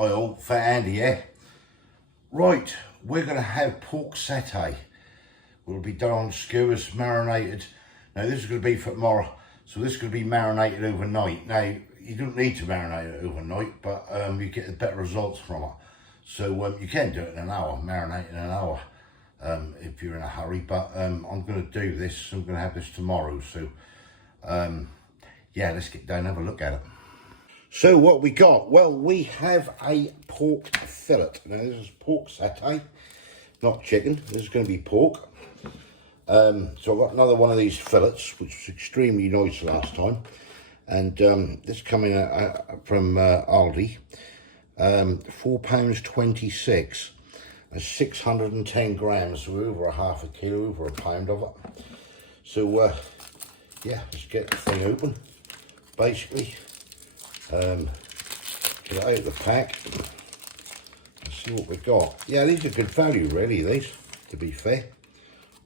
oil for Andy, yeah? Right, we're going to have pork satay. Will be done on skewers, marinated. Now this is going to be for tomorrow, so this is going to be marinated overnight. Now you don't need to marinate it overnight, but you get better results from it. So you can do it in an hour, marinate in an hour if you're in a hurry. But I'm going to do this. I'm going to have this tomorrow. So yeah, let's get down and have a look at it. So what we got? Well, we have a pork fillet. Now this is pork satay, not chicken. This is going to be pork. So I've got another one of these fillets, which was extremely nice last time. And this coming from Aldi. £4.26. That's 610 grams, so over a half a kilo, over a pound of it. So yeah, let's get the thing open. Basically, get it out of the pack. Let's see what we got. Yeah, these are good value, really. These, to be fair.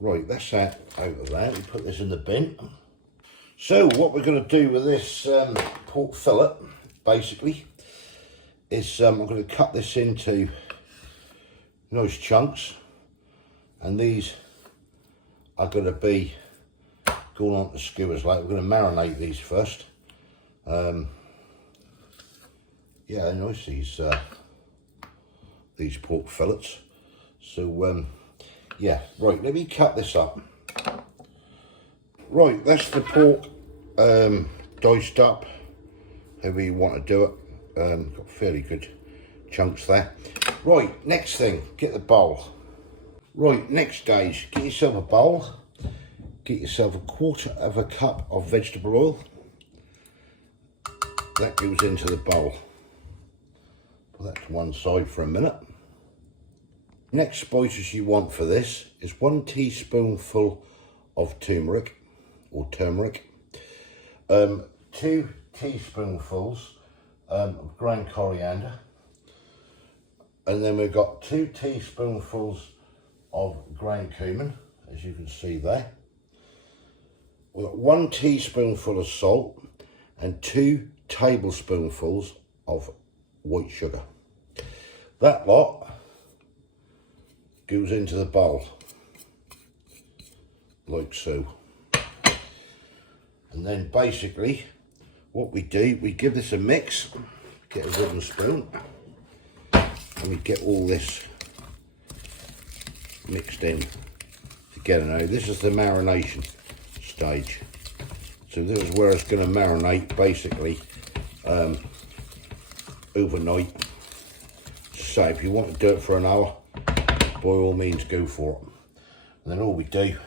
Right, that's that out of that. We put this in the bin. So what we're going to do with this pork fillet, basically, is I'm going to cut this into nice chunks, and these are going to be going on to skewers. Like, we're going to marinate these first. Yeah, nice these pork fillets. So yeah, right, let me cut this up. Right, that's the pork diced up, however you want to do it. Got fairly good chunks there. Right, next thing, get the bowl. Right, next stage, get yourself a bowl. Get yourself 1/4 cup of vegetable oil. That goes into the bowl. Put that to one side for a minute. Next spices you want for this is 1 teaspoonful of turmeric, 2 teaspoonfuls of ground coriander, and then we've got 2 teaspoonfuls of ground cumin, as you can see there. We've got 1 teaspoonful of salt and 2 tablespoonfuls of white sugar. That lot goes into the bowl, like so. And then basically what we do, we give this a mix, get a wooden spoon, and we get all this mixed in together. Now this is the marination stage. So this is where it's going to marinate basically overnight. So if you want to do it for an hour, by all means go for it. And then all we do,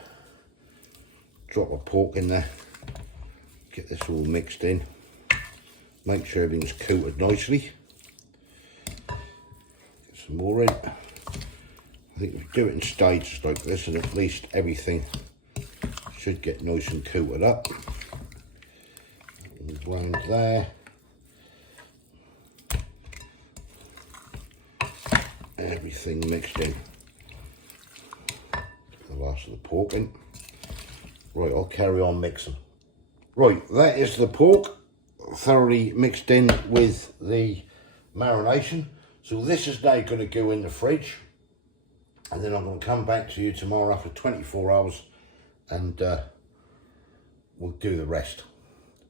drop a pork in there, get this all mixed in, make sure everything's coated nicely. Get some more in. I think we do it in stages like this, and at least everything should get nice and coated up. Round there. Everything mixed in. The last of the pork in. Right, I'll carry on mixing. Right, that is the pork thoroughly mixed in with the marination. So this is now going to go in the fridge, and then I'm going to come back to you tomorrow after 24 hours and we'll do the rest.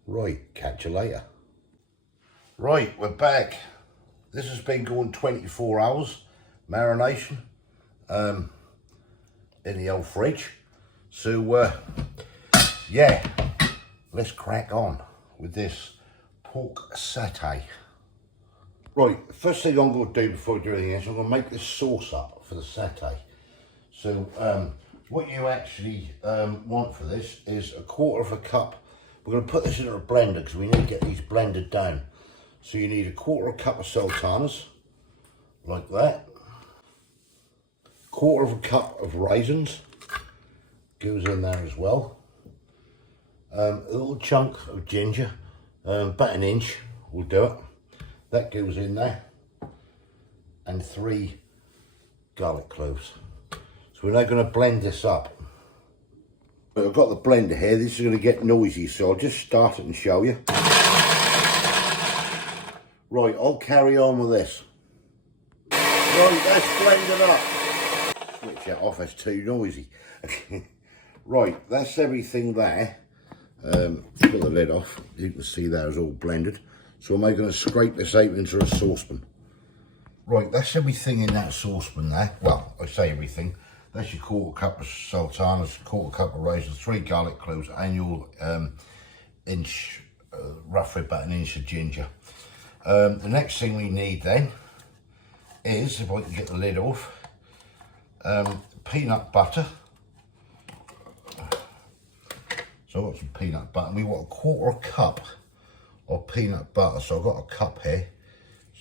Right, catch you later. Right, we're back. This has been going 24 hours marination in the old fridge. So yeah, let's crack on with this pork satay. Right, first thing I'm going to do before I do anything else, I'm going to make this sauce up for the satay. So what you actually want for this is 1/4 cup. We're going to put this into a blender because we need to get these blended down. So you need 1/4 cup of sultanas, like that. 1/4 cup of raisins goes in there as well. A little chunk of ginger, about 1 inch will do it. That goes in there. And 3 garlic cloves. So we're now going to blend this up. But I've got the blender here. This is going to get noisy, so I'll just start it and show you. Right, I'll carry on with this. Right, that's blended up. Switch that off, that's too noisy. Right, that's everything there. Put the lid off. You can see that is all blended. So I'm going to scrape this out into a saucepan. Right, that's everything in that saucepan there. Well, I say everything. That's your quarter cup of sultanas, quarter cup of raisins, 3 garlic cloves, and your inch, roughly about an inch of ginger. The next thing we need then is, if I can get the lid off, peanut butter. So I've got some peanut butter, and we want a quarter cup of peanut butter. So I've got a cup here.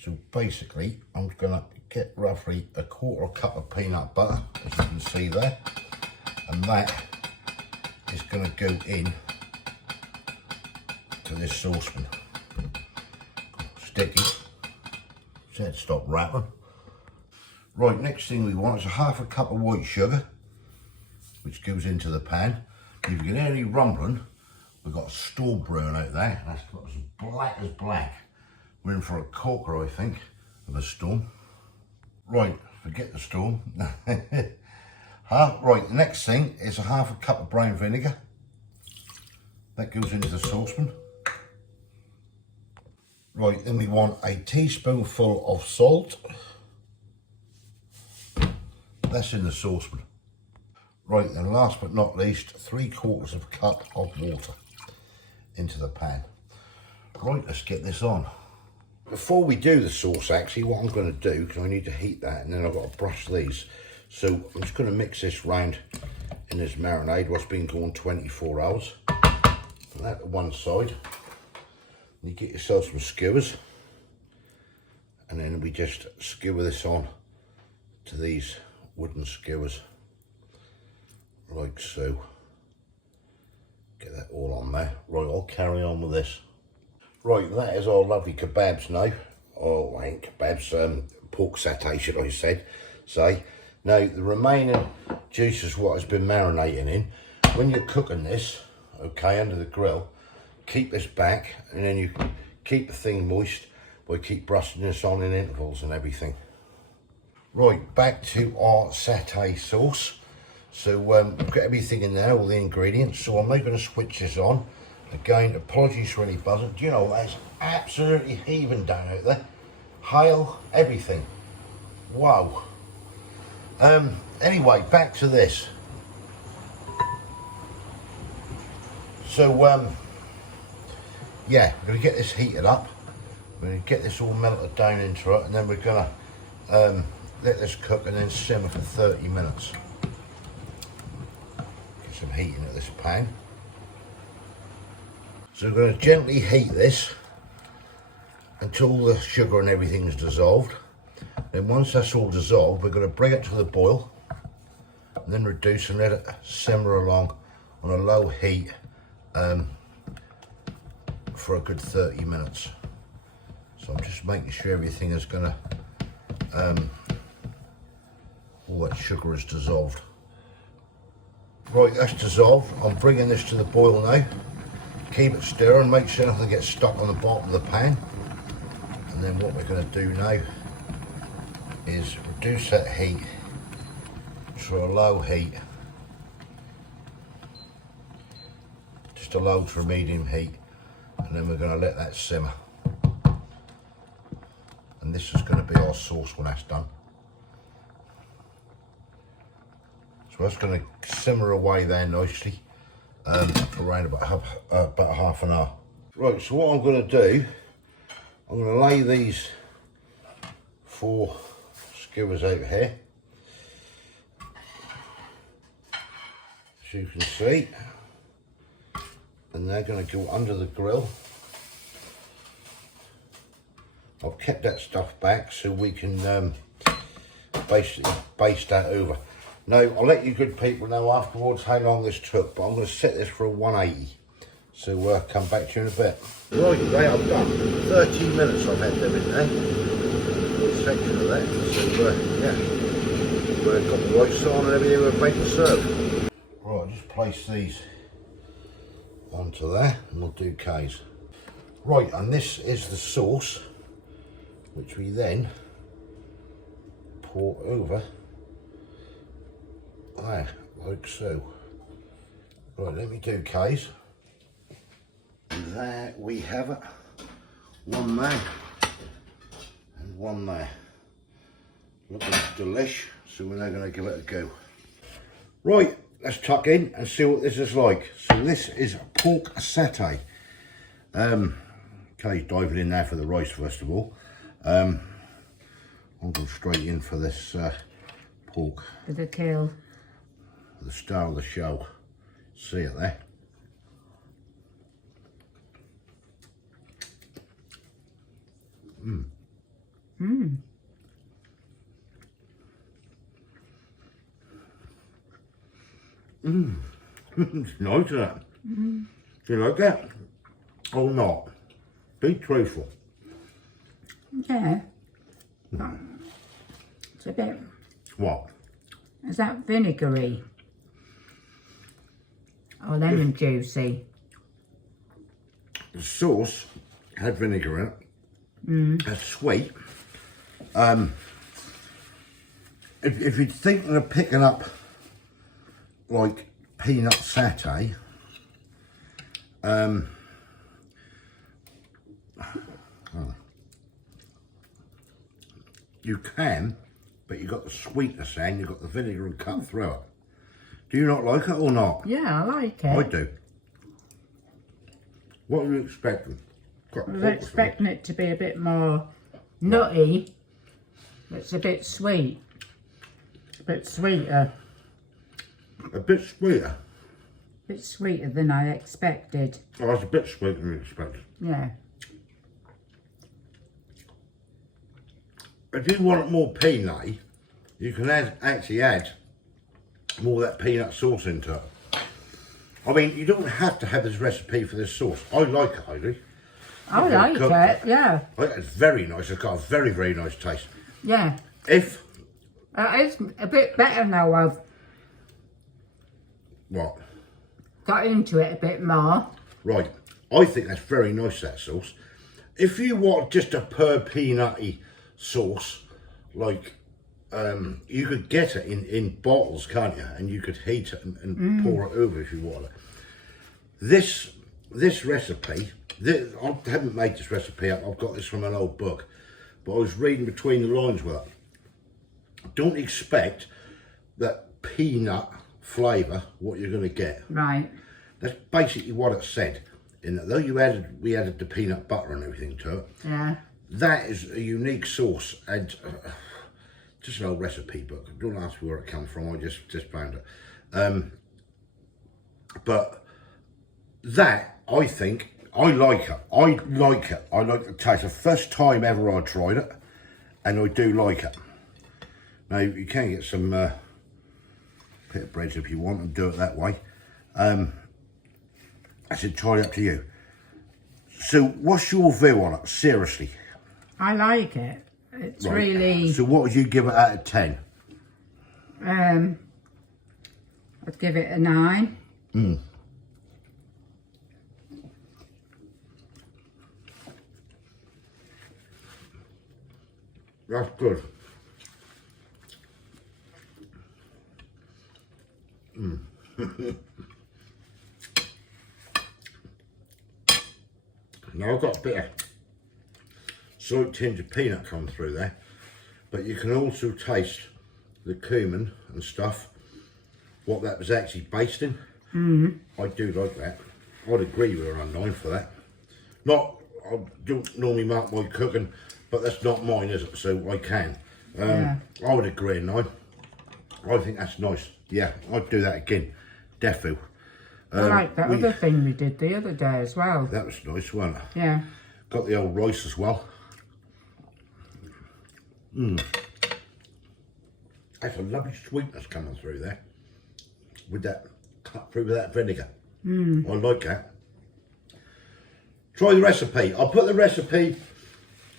So basically, I'm gonna get roughly a quarter cup of peanut butter, as you can see there, and that is gonna go in to this saucepan. Sticky. Said stop rattling. Right, next thing we want is a half a cup of white sugar, which goes into the pan. If you can hear any rumbling, we've got a storm brewing out there. That's got as black as black. We're in for a corker, I think, of a storm. Right, forget the storm. Right, the next thing is a half a cup of brown vinegar. That goes into the saucepan. Right, then we want a teaspoonful of salt. That's in the saucepan. Right, then last but not least, 3/4 of a cup of water into the pan. Right, let's get this on. Before we do the sauce, actually, what I'm going to do, because I need to heat that, and then I've got to brush these. So I'm just going to mix this round in this marinade, what's been gone 24 hours. Put that to one side. You get yourself some skewers, and then we just skewer this on to these wooden skewers, like so. Get that all on there. Right, I'll carry on with this. Right, that is our lovely kebabs now. Oh, I ain't kebabs, pork satay, should I say. Now, the remaining juice is what has been marinating in. When you're cooking this, okay, under the grill, keep this back, and then you keep the thing moist by keep brushing this on in intervals and everything. Right, back to our satay sauce. So we've got everything in there, all the ingredients. So I'm now going to switch this on. Again, apologies for any buzzing. Do you know, it's absolutely heaving down out there. Hail, everything. Wow. Anyway, back to this. So, yeah, we're going to get this heated up. We're going to get this all melted down into it, and then we're going to let this cook and then simmer for 30 minutes. Get some heating at this pan. So we're going to gently heat this until the sugar and everything is dissolved. Then once that's all dissolved, we're going to bring it to the boil and then reduce and let it simmer along on a low heat for a good 30 minutes. So I'm just making sure everything is going to, all that sugar is dissolved. Right, that's dissolved. I'm bringing this to the boil now. Keep it stirring, make sure nothing gets stuck on the bottom of the pan. And then what we're going to do now is reduce that heat to a low heat. Just a low to a medium heat. And then we're going to let that simmer. And this is going to be our sauce when that's done. So that's going to simmer away there nicely. Around about half an hour. Right, so what I'm going to do, I'm going to lay these 4 skewers out here, as you can see, and they're going to go under the grill. I've kept that stuff back so we can basically baste that over. Now, I'll let you good people know afterwards how long this took, but I'm going to set this for a 180. So come back to you in a bit. Right, there I've done. 13 minutes I've had them in there. A section of that. So, yeah. We've got the rice on and everything we're ready to serve. Right, I'll just place these onto there and we'll do K's. Right, and this is the sauce, which we then pour over. There, like so. Right, let me do K's. And there we have it. One there and one there. Looking delish, so we're now going to give it a go. Right, let's tuck in and see what this is like. So this is pork satay. Okay, diving in there for the rice first of all. I'll go straight in for this pork. For the kill. The star of the show. See it there? It's nice, isn't it? Do you like that? Or not? Be truthful. Yeah. It's a bit... What? Is that vinegary? Or lemon juicy? The sauce had vinegar in it. It's sweet. If you're thinking of picking up like peanut satay, you can, but you've got the sweetness and you've got the vinegar and cut through it. Do you not like it or not? Yeah, I like it. I do. What were you expecting? I was expecting it to be a bit more nutty. It's a bit sweet. A bit sweeter. A bit sweeter? A bit sweeter than I expected. Oh, it's a bit sweeter than you expected. Yeah. If you want it more peanutty, you can actually add more of that peanut sauce into it. I mean, you don't have to have this recipe for this sauce. I like it, I do. I like it, yeah. It's very nice. It's got a very, very nice taste. Yeah. If... It's a bit better now I've... What? Got into it a bit more. Right. I think that's very nice, that sauce. If you want just a per peanutty sauce, like... you could get it in bottles, can't you? And you could heat it and pour it over if you want it. This recipe, I haven't made this recipe up. I've got this from an old book, but I was reading between the lines with it. Don't expect that peanut flavour what you're going to get. Right. That's basically what it said. In that, though we added the peanut butter and everything to it. Yeah. That is a unique sauce and. Just an old recipe book. Don't ask me where it comes from. I just found it. But that, I think, I like it. I like it. I like the taste. The first time ever I tried it, and I do like it. Now you can get some pita breads if you want and do it that way. That's entirely up to you. So, what's your view on it? Seriously. I like it. It's right. Really... So what would you give it out of 10? I'd give it a 9. That's good. Now I've got a bit of slight tinge of peanut come through there, but you can also taste the cumin and stuff, what that was actually based in. I do like that. I'd agree with her on 9 for that. Not, I don't normally mark my cooking, but that's not mine, is it? So I can. I would agree on 9. I think that's nice. Yeah, I'd do that again. Defo. I like that other thing we did the other day as well. That was nice, wasn't it? Yeah. Got the old rice as well. That's a lovely sweetness coming through there. With that, cut through with that vinegar. I like that. Try the recipe. I'll put the recipe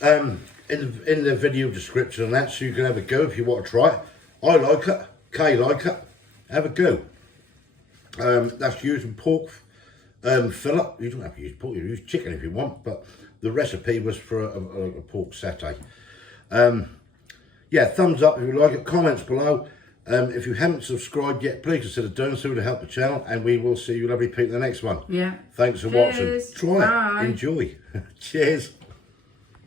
in the video description and that, so you can have a go if you want to try it. I like it. Kay like it. Have a go. That's using pork fillet. You don't have to use pork, you use chicken if you want, but the recipe was for a pork satay. yeah, thumbs up if you like it, comments below. If you haven't subscribed yet, please consider doing so to help the channel, and we will see you lovely people in the next one. Yeah. Thanks for Cheers. watching. Try Bye. it. Enjoy. Cheers.